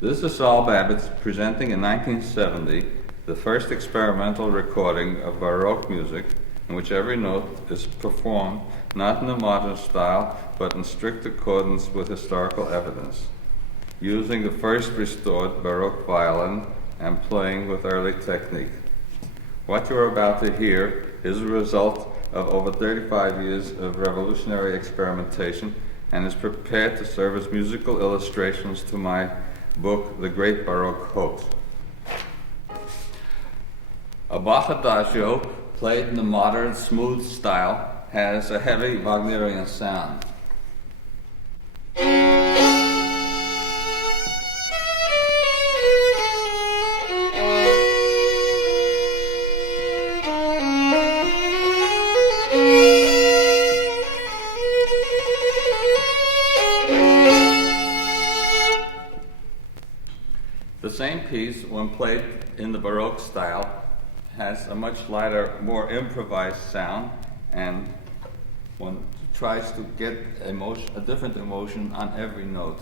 This is Saul Babitz presenting in 1970 the first experimental recording of Baroque music in which every note is performed not in the modern style but in strict accordance with historical evidence, using the first restored Baroque violin and playing with early technique. What you're about to hear is a result of over 35 years of revolutionary experimentation and is prepared to serve as musical illustrations to my book, The Great Baroque Hoax. A Bach Adagio, played in the modern smooth style, has a heavy Wagnerian sound. The same piece, when played in the Baroque style, has a much lighter, more improvised sound, and one tries to get a different emotion on every note.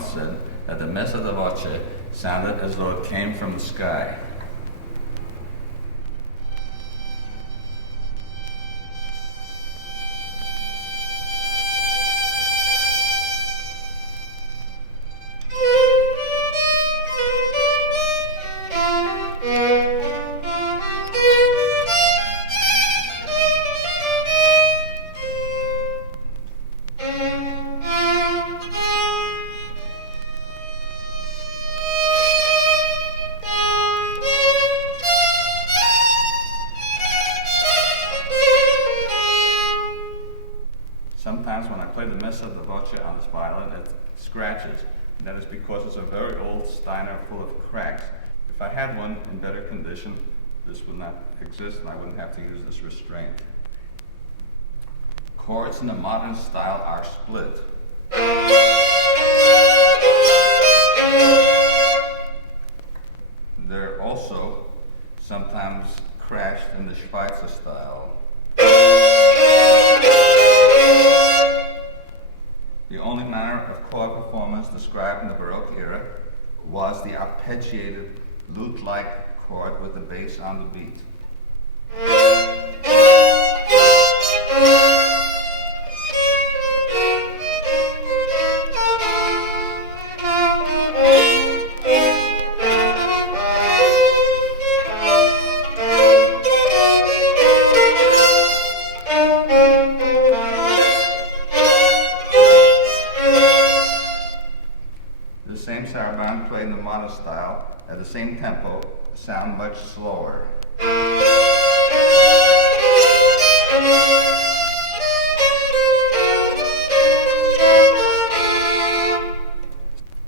note said that the messa da voce sounded as though it came from the sky. Sometimes when I play the messa da voce on this violin, it scratches. And that is because it's a very old Steiner full of cracks. If I had one in better condition, this would not exist and I wouldn't have to use this restraint. Chords in the modern style are split. They're also sometimes crashed in the Schweitzer style. The only manner of chord performance described in the Baroque era was the arpeggiated lute-like chord with the bass on the beat. The same saraband played in the modern style at the same tempo sound much slower.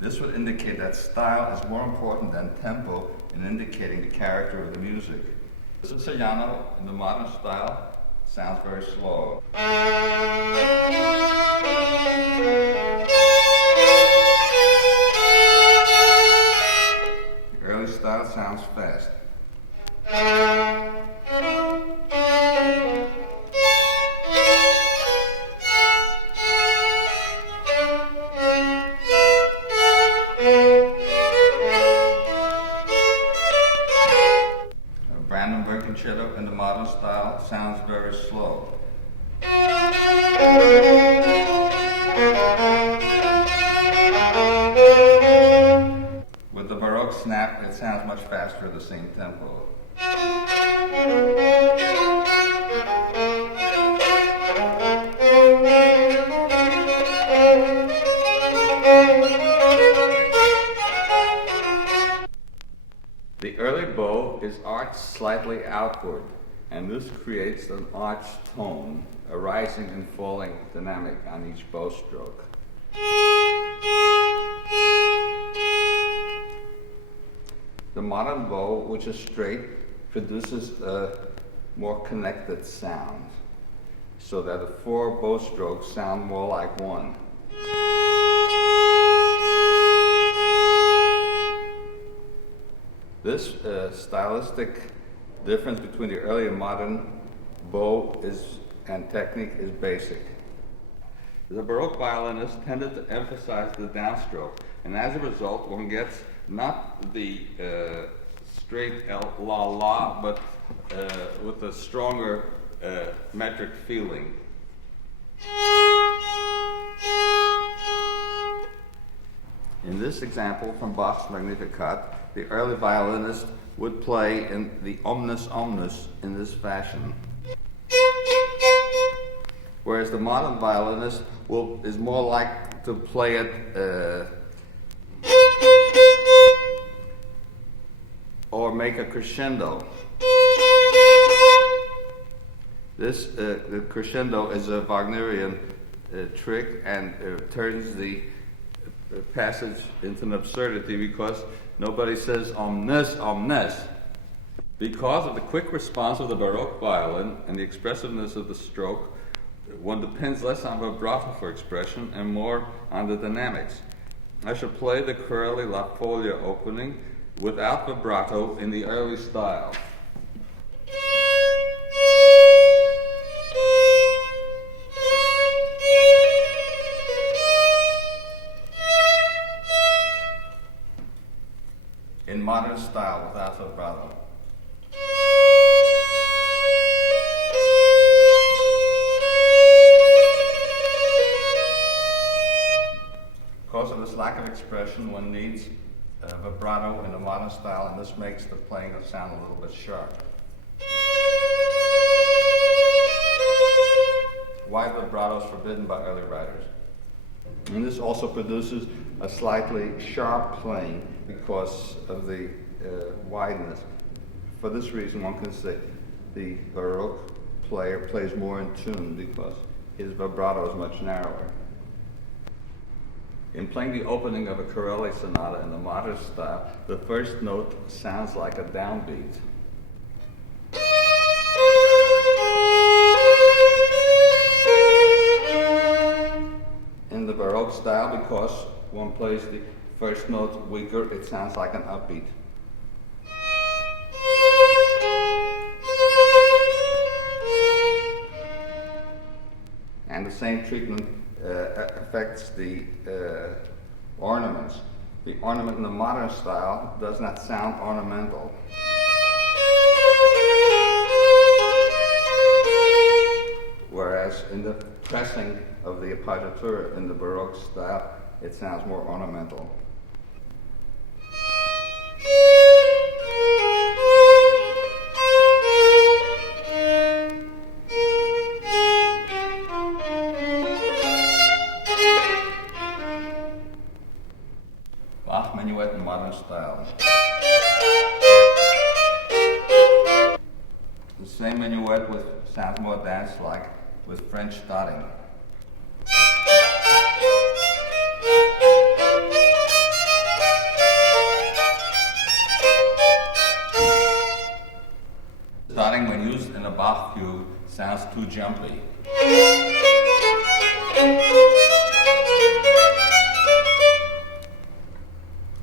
This would indicate that style is more important than tempo in indicating the character of the music. The Siciliano in the modern style sounds very slow. The early style sounds fast. Brandenburg concerto in the modern style sounds very slow. With the Baroque snap, it sounds much faster at the same tempo. The early bow is arched slightly outward, and this creates an arched tone, a rising and falling dynamic on each bow stroke. The modern bow, which is straight, produces a more connected sound, so that the four bow strokes sound more like one. This stylistic difference between the early and modern bow and technique is basic. The Baroque violinists tended to emphasize the downstroke, and as a result, one gets not the straight la la, but with a stronger metric feeling. In this example from Bach's Magnificat, the early violinist would play in the omnis omnis in this fashion, whereas the modern violinist is more like to play it or make a crescendo. This the crescendo is a Wagnerian trick and turns the passage into an absurdity because nobody says omnes, omnes. Because of the quick response of the Baroque violin and the expressiveness of the stroke, one depends less on vibrato for expression and more on the dynamics. I shall play the curly La Foglia opening without vibrato in the early style. expression, one needs vibrato in the modern style, and this makes the playing sound a little bit sharp. Why vibrato is forbidden by early writers. And this also produces a slightly sharp playing because of the wideness. For this reason, one can say the Baroque player plays more in tune because his vibrato is much narrower. In playing the opening of a Corelli sonata in the modern style, the first note sounds like a downbeat. In the Baroque style, because one plays the first note weaker, it sounds like an upbeat. And the same treatment affects the ornaments. The ornament in the modern style does not sound ornamental. Whereas in the pressing of the appoggiatura in the Baroque style, it sounds more ornamental. Bach minuet in modern style. The same minuet sounds more dance-like with French dotting. Dotting, when used in a Bach fugue, sounds too jumpy.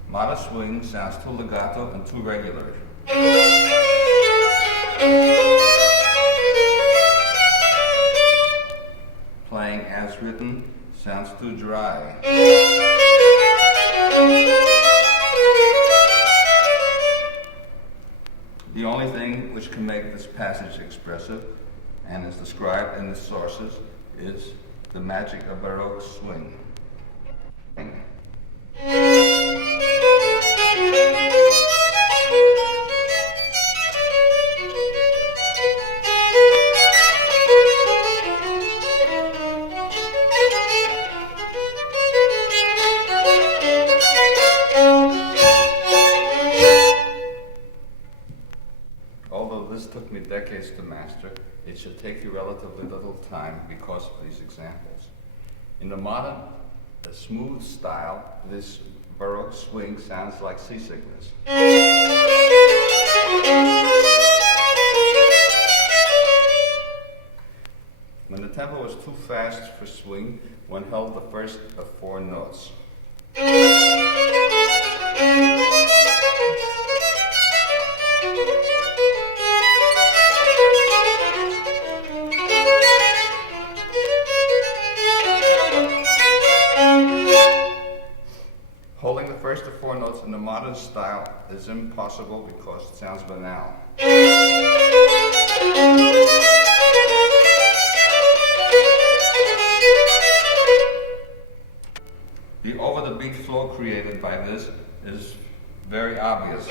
Modest swing sounds too legato and too regular. Playing as written sounds too dry. The only thing which can make this passage expressive, and is described in the sources, is the magic of Baroque swing. Although this took me decades to master, it should take you relatively little time because of these examples. In the modern, smooth style, this Baroque swing sounds like seasickness. When the tempo was too fast for swing, one held the first of 4 notes. Holding the first of 4 notes in the modern style is impossible because it sounds banal. The over-the-beat flow created by this is very obvious.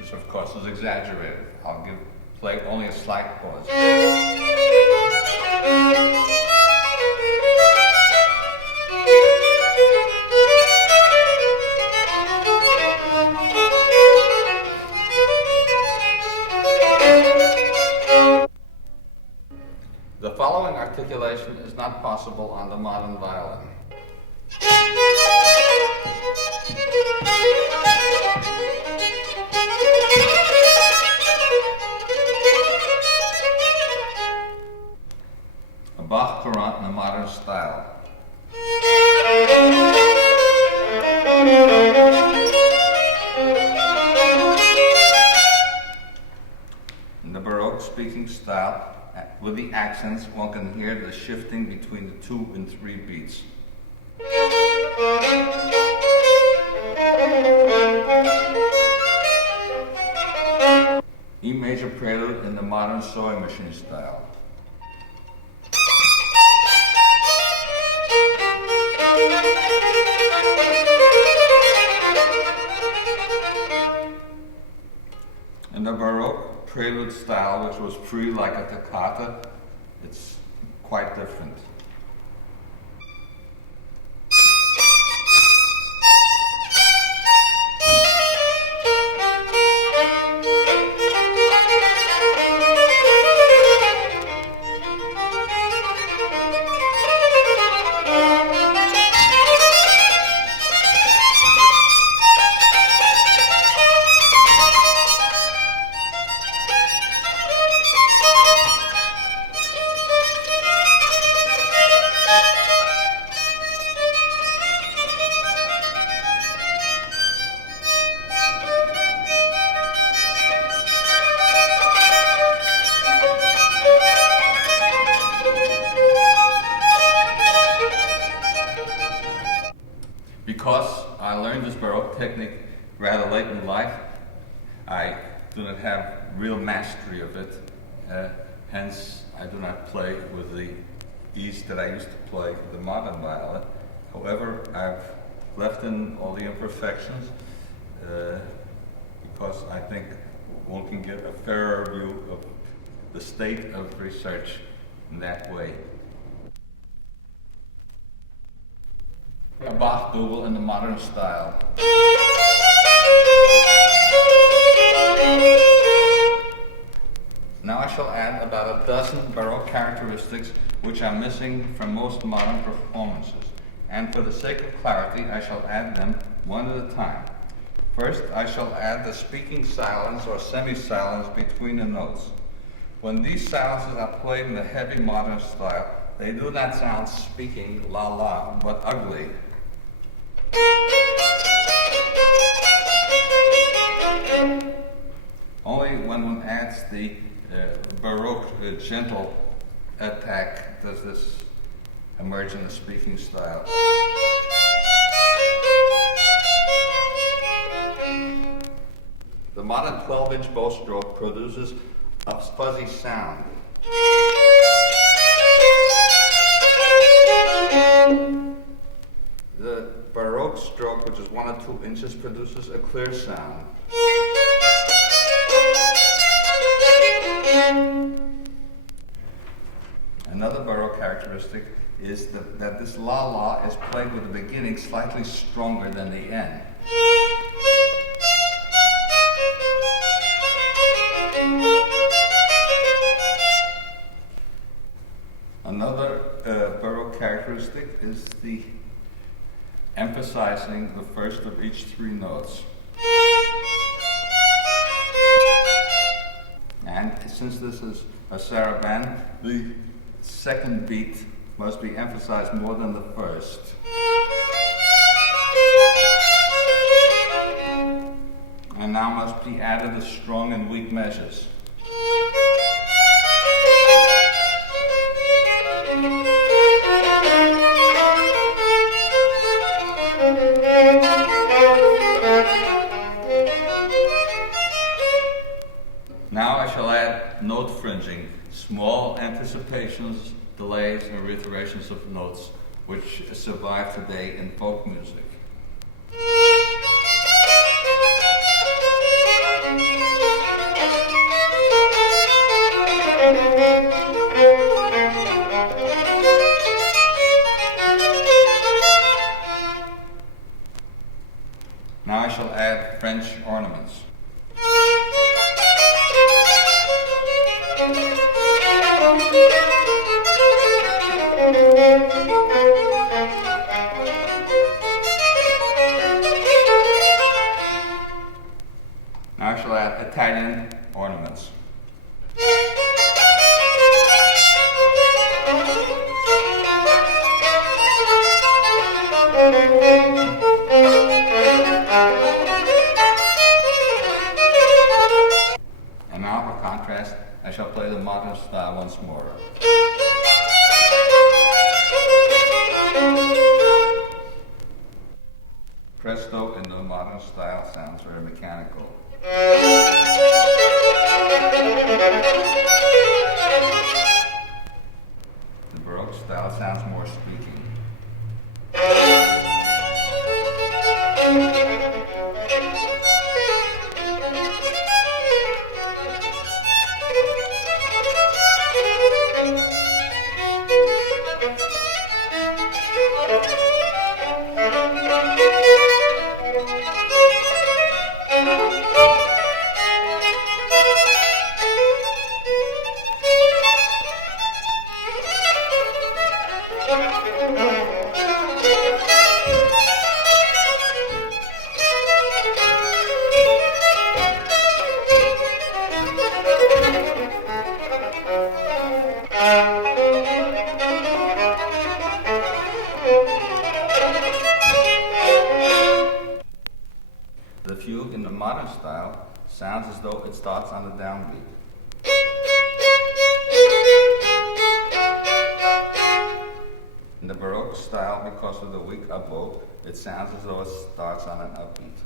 This, of course, is exaggerated. I'll play only a slight pause. The following articulation is not possible on the modern violin. A Bach courant in a modern style. In the Baroque speaking style, with the accents, one can hear the shifting between the 2 and 3 beats. E major prelude in the modern sewing machine style. In the Baroque prelude style, which was free like a toccata, it's quite different. Because I learned this Baroque technique rather late in life, I do not have real mastery of it. Hence, I do not play with the ease that I used to play with the modern violin. However, I've left in all the imperfections because I think one can get a fairer view of the state of research in that way. A Bach double in the modern style. Now I shall add about a dozen Baroque characteristics which are missing from most modern performances, and for the sake of clarity I shall add them one at a time. First, I shall add the speaking silence or semi-silence between the notes. When these silences are played in the heavy modern style, they do not sound speaking la-la, but ugly. Only when one adds the Baroque gentle attack does this emerge in the speaking style. The modern 12-inch bow stroke produces a fuzzy sound. The Baroque stroke, which is 1 or 2 inches, produces a clear sound. Another Baroque characteristic is that this la-la is played with the beginning slightly stronger than the end. Another Baroque characteristic is the emphasizing the first of each 3 notes. And since this is a saraband, the second beat must be emphasized more than the first. And now must be added the strong and weak measures. Now I shall add note fringing, small anticipations, delays, and reiterations of notes which survive today in folk music. Now I shall add French ornaments. Now I shall add Italian ornaments. And now, for contrast, I shall play the modern style once more. Presto in the modern style sounds very mechanical. The Baroque style sounds more speaking. The fugue in the modern style sounds as though it starts on the downbeat. In the Baroque style, because of the weak upvote, it sounds as though it starts on an upbeat.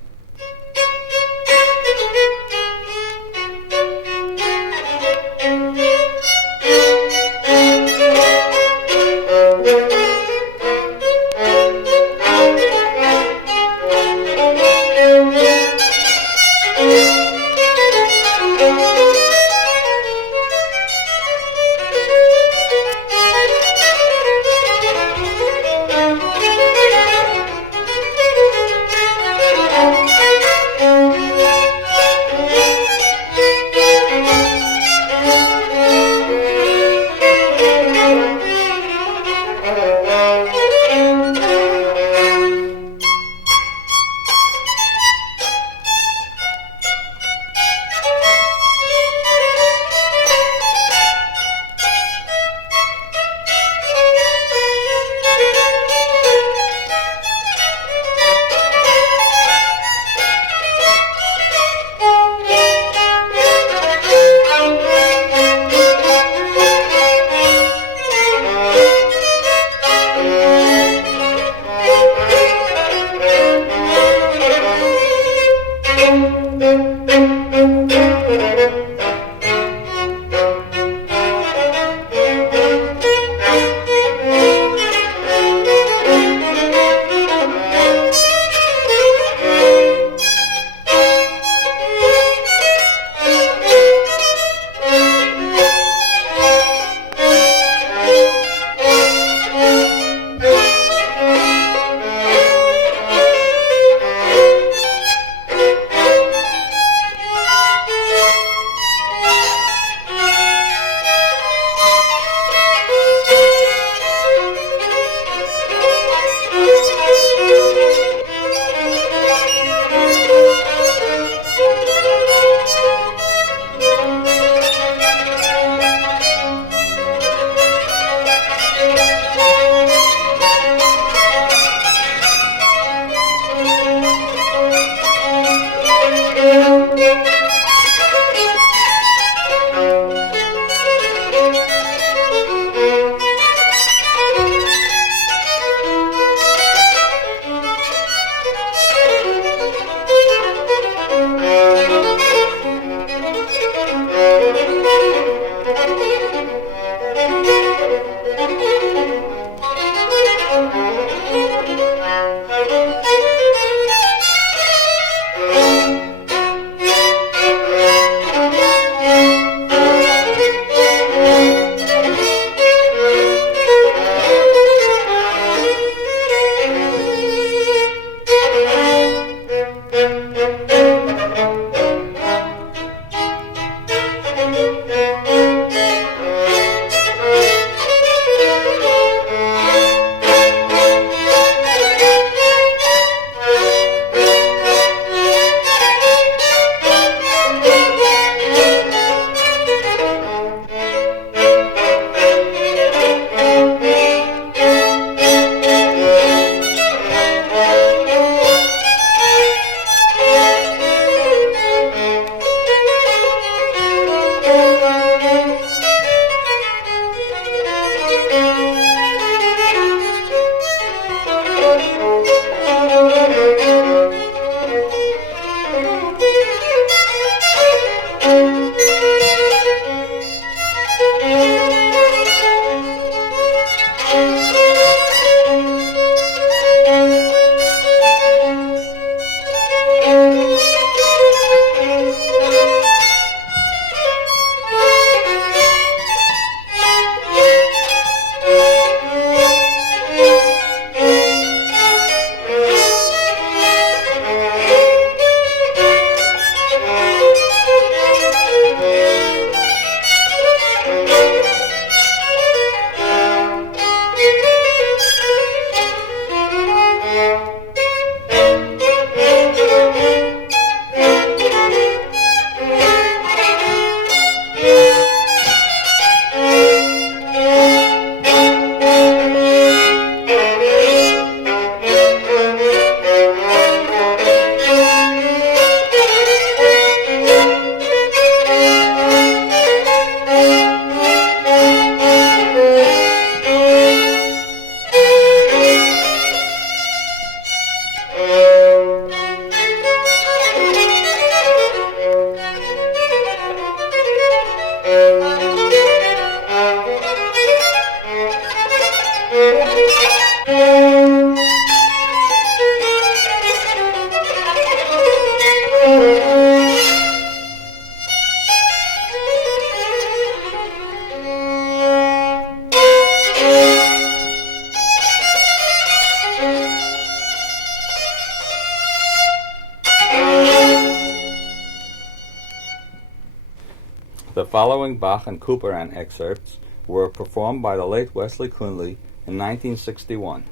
The following Bach and Couperin excerpts were performed by the late Wesley Kunle in 1961.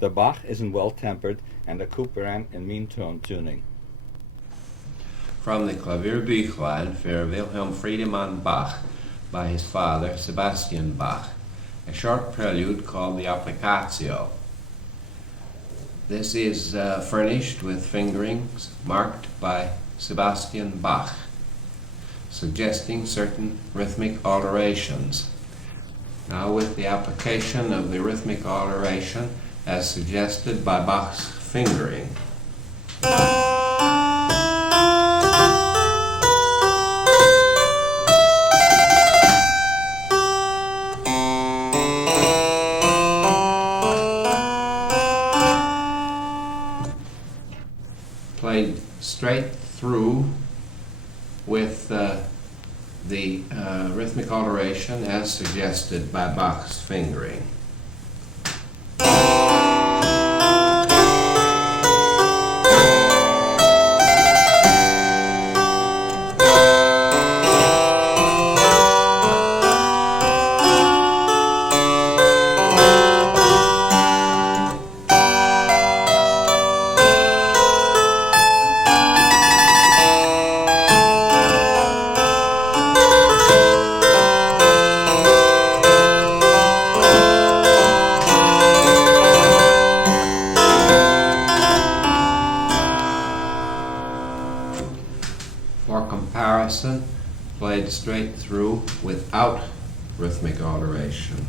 The Bach is in well-tempered and the Couperin in mean-tone tuning. From the Klavierbüchlein für Wilhelm Friedemann Bach by his father, Sebastian Bach, a short prelude called the Applicatio. This is furnished with fingerings marked by Sebastian Bach, suggesting certain rhythmic alterations. Now with the application of the rhythmic alteration as suggested by Bach's fingering. Played straight through with the rhythmic alteration as suggested by Bach's fingering. For comparison, played straight through without rhythmic alteration.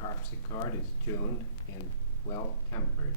Harpsichord is tuned in well-tempered.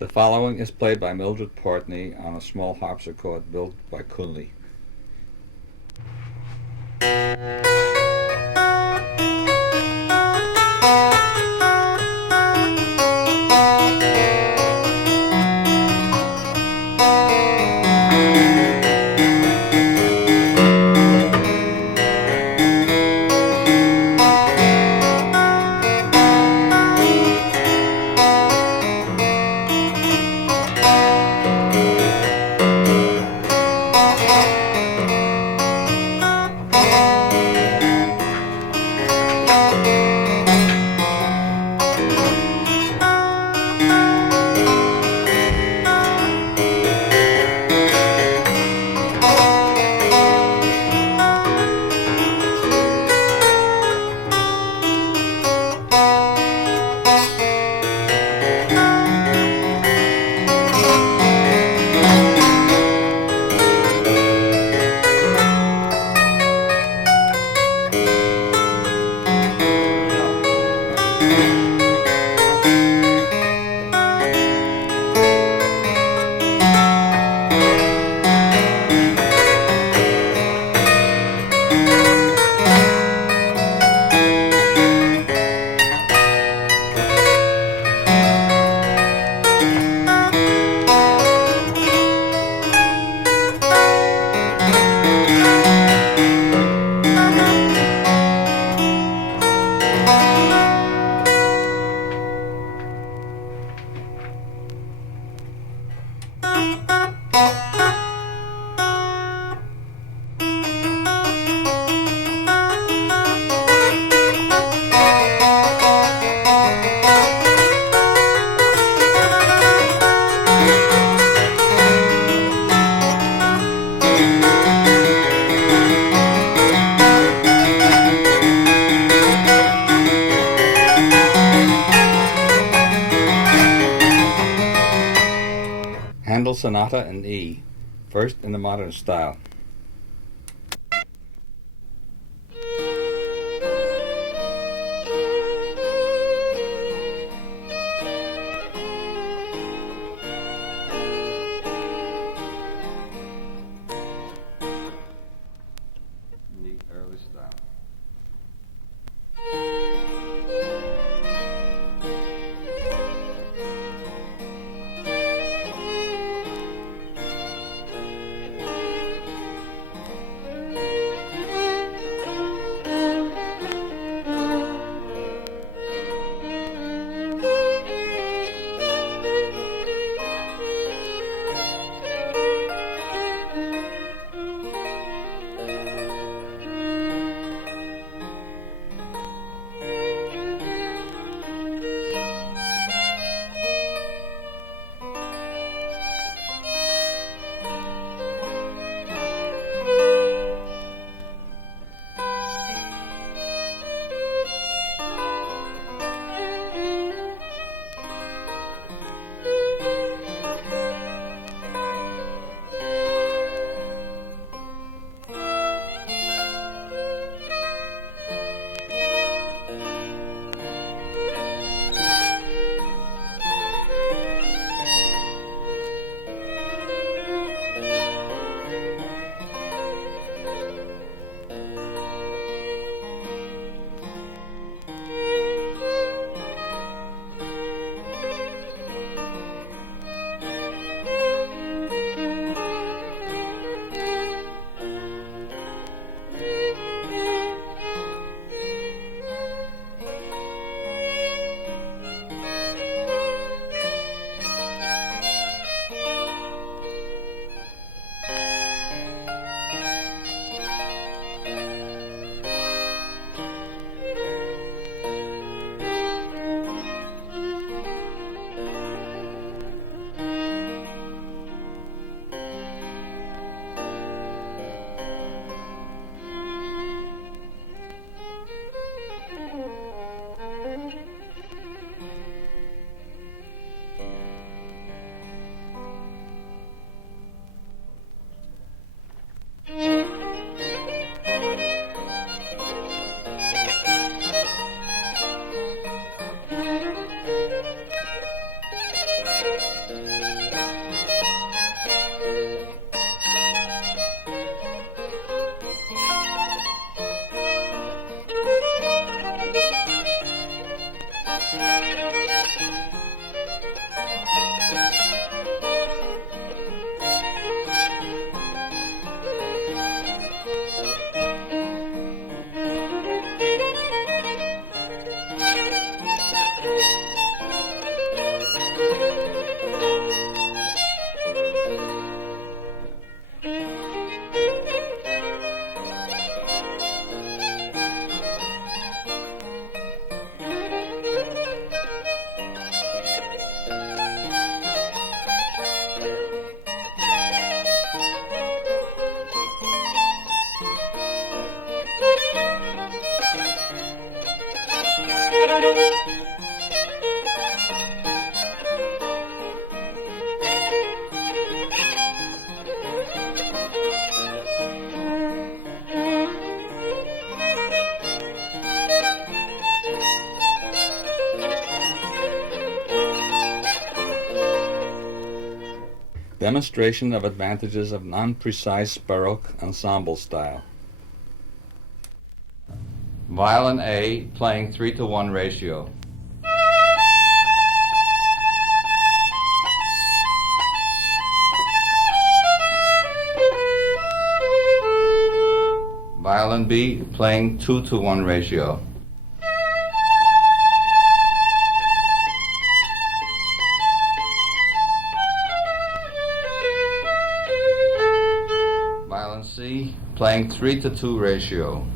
The following is played by Mildred Portney on a small harpsichord built by Kunle. Sonata in E, first in the modern style. The early style. Demonstration of advantages of non-precise Baroque ensemble style. Violin A playing 3-to-1 ratio. Violin B playing 2-to-1 ratio. Violin C playing 3-to-2 ratio.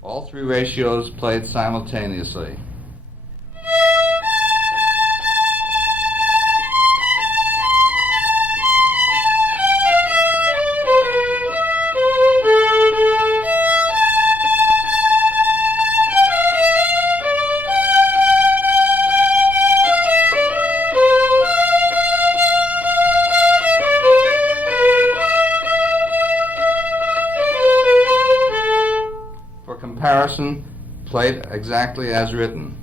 All three ratios played simultaneously. exactly as written.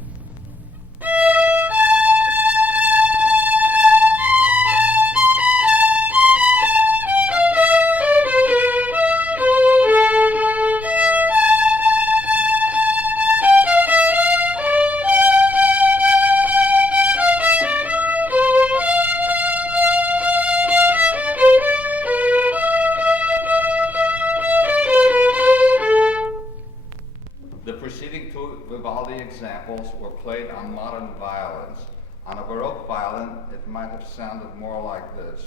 The preceding two Vivaldi examples were played on modern violins. On a Baroque violin, it might have sounded more like this.